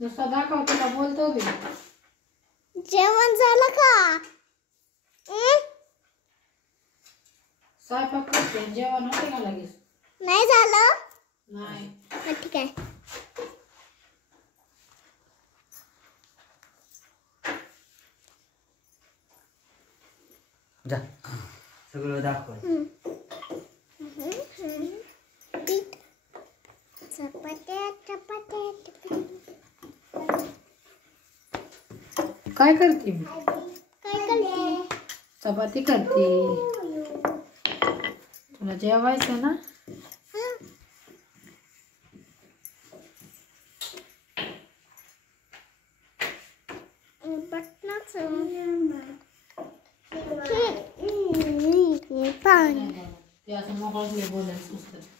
दुसरा दाखव तुला बोलतो बी. जेवण झालं का? स्वयंपाक करते जेवण होते का लगेच? नाही झालं. नाही. ठीक आहे. जा सगळं दाखव. चपात्या चपात्या. काय करते मी? काय करते? चपाती करते. तुला जेवायचं ना? पाणी ते असं मोकळं बोलायचं नुसतं.